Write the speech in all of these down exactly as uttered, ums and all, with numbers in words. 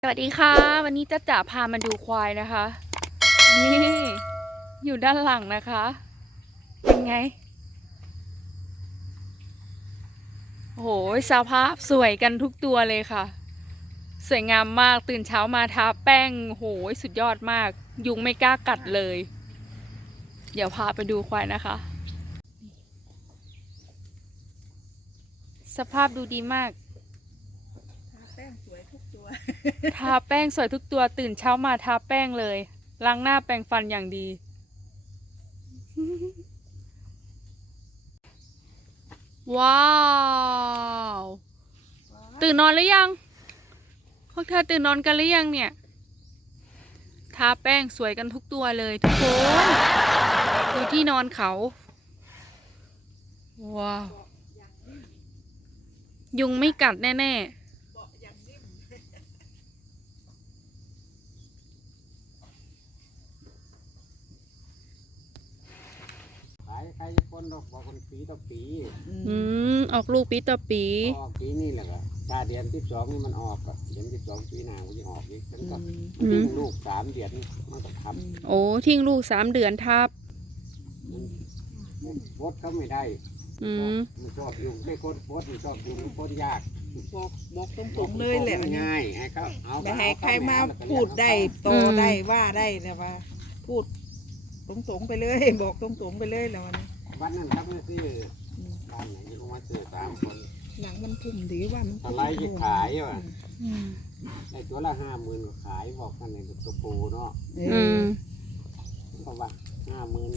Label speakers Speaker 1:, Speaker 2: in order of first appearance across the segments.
Speaker 1: สวัสดีค่ะวันนี้จะจ๋าพามาดูควายนะคะนี่อยู่ด้านหลังนะคะเป็นไงโอ้โหสภาพสวยกันทุกตัวเลยค่ะสวยงามมากตื่นเช้ามาทาแป้งโอ้โหสุดยอดมากยุงไม่กล้ากัดเลยเดี๋ยวพาไปดูควายนะคะสภาพดูดีมาก
Speaker 2: ทาแป้งสวยทุกตัว
Speaker 1: ทาแป้งสวยทุกตัวตื่นเช้ามาทาแป้งเลยล้างหน้าแปรงฟันอย่างดีว้าวตื่นนอนหรือยังพวกเธอตื่นนอนกันหรือยังเนี่ยทาแป้งสวยกันทุกตัวเลยทุกคนดูที่นอนเขาว้าวยุงไม่กัดแน่ๆ
Speaker 3: ขายใครจะคนดอกบอกคนปีต่อปี
Speaker 1: อืมออกลูกปีต่อปี
Speaker 3: ออกปีนี่แหละก็ชาเดือนที่สองนี่มันออกก็เดือนที่สองปีหน้ามันจะออกอีกฉันก็มันทิ้งลูกสามเดือนมันก็ทับ
Speaker 1: โอ้ทิ้งลูกสามเดือนทับ
Speaker 3: มันโคตรเขาไม่ได้
Speaker 1: อืม
Speaker 3: มันชอบยุงไม่โคตรโคตรมันชอบยุงโคตรยาก
Speaker 2: บอกบอกตรงๆเลยแหละ
Speaker 3: ง่ายให้เขาเอา
Speaker 2: ไม่ให้ใครมาพูดได้โตได้ว่าได้แต่ว่า พูดตรงๆไปเลย บอกตรงๆไปเลยแล้ววันนี้
Speaker 3: วันนั้นครับมาซื้อบ้านไหนที่ลงมาซื้อสามคน
Speaker 2: หนังมันทุ่มดีว่ามัน
Speaker 3: ตะไลที่ขายว่ะ
Speaker 1: อืม
Speaker 3: ในตัวละห้าหมื่นก็ขายบอกกันในตัวปูเนาะ
Speaker 2: เอ
Speaker 1: อื
Speaker 2: อ
Speaker 1: ม
Speaker 3: เพราะว่าห้าหมื่น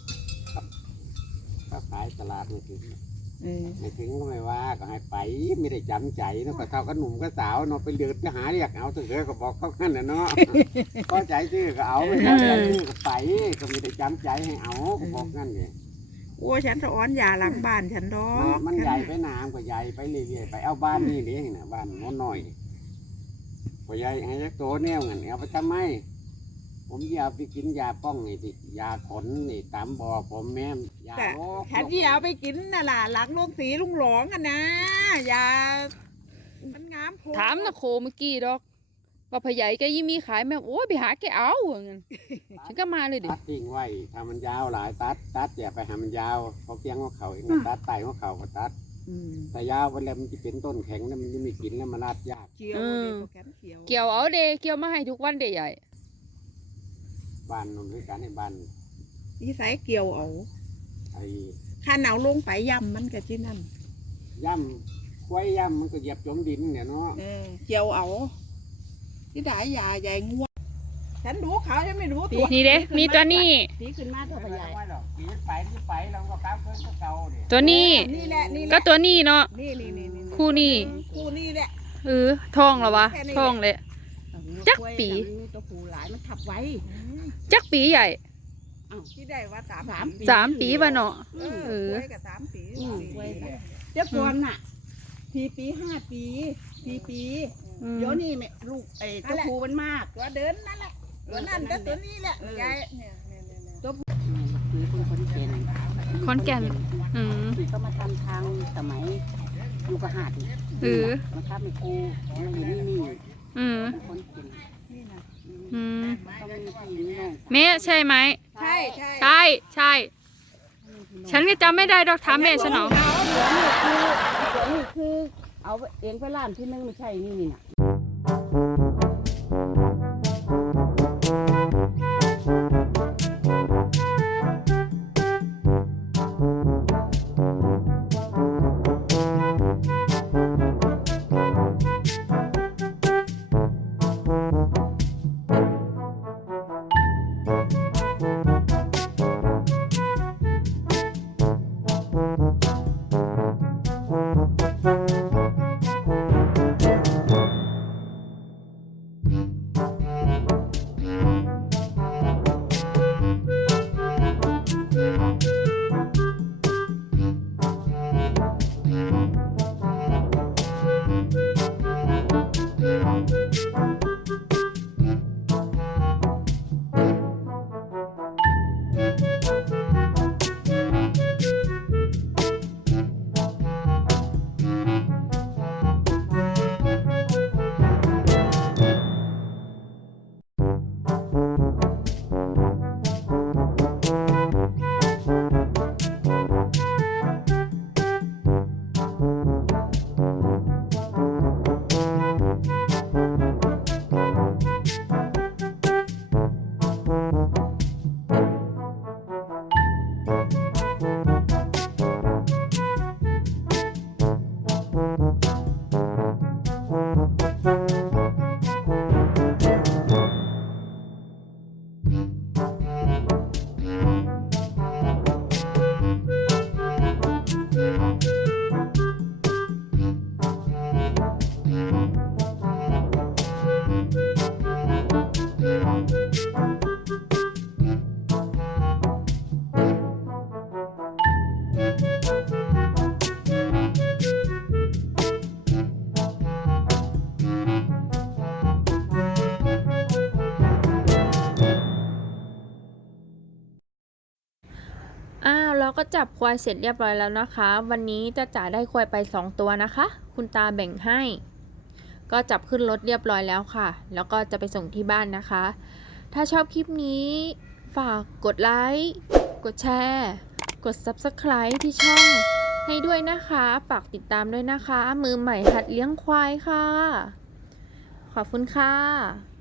Speaker 3: ก็ขายตลาดไม่ถึง
Speaker 2: เออ
Speaker 3: ไม่ถึงก็ไม่ว่าก็ให้ไปไม่ได้จำใจเนาะก็เท่ากับหนุ่มก็สาวเนาะไปเลือดก็หาเรียกเอาเถอะก็บอกเขาขั้นน่ะเนาะ ก็ใจชื่อก็เอาไม่จำใจชื่อก็ไปก็ไม่ได้จำใจให้เอาก็บอกงั้นไง
Speaker 2: โอ้ฉันสะอ้อนยาหลังบ้านฉันดอ
Speaker 3: มัน
Speaker 2: ก
Speaker 3: มันใหญ่ไปน้ำก็ใหญ่ไปเรื่อยๆไปเอาบ้านนี่เลี้ยงน่ะบ้านน้นหน่อยก็ใหญ่ให้ยักโตแนวงั้นเอาไปทำไมผมอยากไปกินยาป้องนี่สิยาขนนี่ตามบอกผมแม่มยา
Speaker 2: แต่
Speaker 3: โรค
Speaker 2: ฉันที่เอาไปกินน่ะล่ะหลังโรงสีลุงหลองกันนะยามันงามโพ
Speaker 1: ถามนะโคเมื่อกี้ดอกว่าพะใหญ่แกยี่มีขายแม่โอ้ยไปหาแกเอาว่างั้นฉันก็มาเลยดิ
Speaker 3: ตัดทิ้งไว้ถ้ามันยาวหลายตัดตัดอย่าไปให้มันยาวเขาเคียงหัวเขาเองก็ตัดไตหัวเขาก็ตัด
Speaker 2: อืม
Speaker 3: แต่ยาวไปแล้วมันจะเป็นต้นแข็งแล้วมันจะไม่กินแล้วมันรัดยาก
Speaker 2: เกี่ยวเลยโปรแกรมเกี่ยว
Speaker 1: เกี่ยวเอาเดเกี่ยวมาให้ทุกวันเดใหญ่
Speaker 3: บ้านนนด้วยกันในบ้าน
Speaker 2: นิสัยเกี่ยวเอา
Speaker 3: ไอ้
Speaker 2: ข้าหนาวลงไปย่ำมันก็ที่นั่น
Speaker 3: ย่ำควายย่ำมันก็เหยียบจมดินเนี่ยเนาะ
Speaker 2: เออเกี่ยวเอาที่ได้ยาใหญ่งวงฉันรู้เขาฉันไม่รู้ตัว
Speaker 1: นี่เด้มีตัวนี้
Speaker 2: สีขึ้นมาตัว
Speaker 3: ไม่
Speaker 2: ใหญ่
Speaker 3: ได้หรอกปีนไปที่ไปเราก็ก้าวเพิ่นก็เก่าเนี่ย
Speaker 1: ตัวนี้
Speaker 2: นี่แหละนี่แหละ
Speaker 1: ก็ตัวนี้เนาะ
Speaker 2: นี่นี่นี่นี่
Speaker 1: คู่นี่
Speaker 2: คู่นี่แหละ
Speaker 1: เออท้องเหรอวะท้องเลย จักปี
Speaker 2: มีตัวผูหลายมันทับไว้
Speaker 1: จักปีใหญ่
Speaker 2: ที่ได้ว่าสาม
Speaker 4: สาม
Speaker 1: สามปีป่ะเนาะ
Speaker 2: เอ
Speaker 1: เอ
Speaker 2: อ
Speaker 1: อ
Speaker 2: ไว้กับสามปี
Speaker 4: อืม
Speaker 2: สี่
Speaker 4: ไว้
Speaker 2: ปี
Speaker 4: กับ เจ้าก่อนน่ะปีปีห้าปีปีปี
Speaker 1: อืม
Speaker 4: เดี๋ยวนี้แม่ลูกไอ้ตัวครูมันมาก
Speaker 2: ตัวเดินนั่นแหละตัวนั่นก็ตัวนี้แหละยายเนี่ยเนี่ยเนี่ยเนี่ย
Speaker 4: คือคนคนเก่ง
Speaker 1: ขอนแก่นอืม
Speaker 4: ก็มาทำทางสมัยอยู่กับหาดนี่
Speaker 1: เออ
Speaker 4: มาทำให้ครูมาอยู่นี่นี่
Speaker 1: อืม
Speaker 4: เป็นคนเก่ง
Speaker 1: อืม
Speaker 4: ต้องมีพี่มีน้อง
Speaker 1: แม่ใช่ไหม
Speaker 2: ใช่ใช่
Speaker 1: ใช่ใช่ ฉันก็จำไม่ได้ดอกถามแม่ฉันเหรอ
Speaker 4: เดี๋ยวนี่คือเดี๋ยวนี่คือเอาเองไปล้านที่นึงไม่ใช่นี่นี่น่ะ
Speaker 1: เราก็จับควายเสร็จเรียบร้อยแล้วนะคะ วันนี้จ้าจ๋าได้ควายไปสองตัวนะคะ คุณตาแบ่งให้ ก็จับขึ้นรถเรียบร้อยแล้วค่ะ แล้วก็จะไปส่งที่บ้านนะคะ ถ้าชอบคลิปนี้ฝากกดไลค์กดแชร์กด ซับสไครบ์ ที่ช่องให้ด้วยนะคะฝากติดตามด้วยนะคะ มือใหม่หัดเลี้ยงควายค่ะขอบคุณค่ะ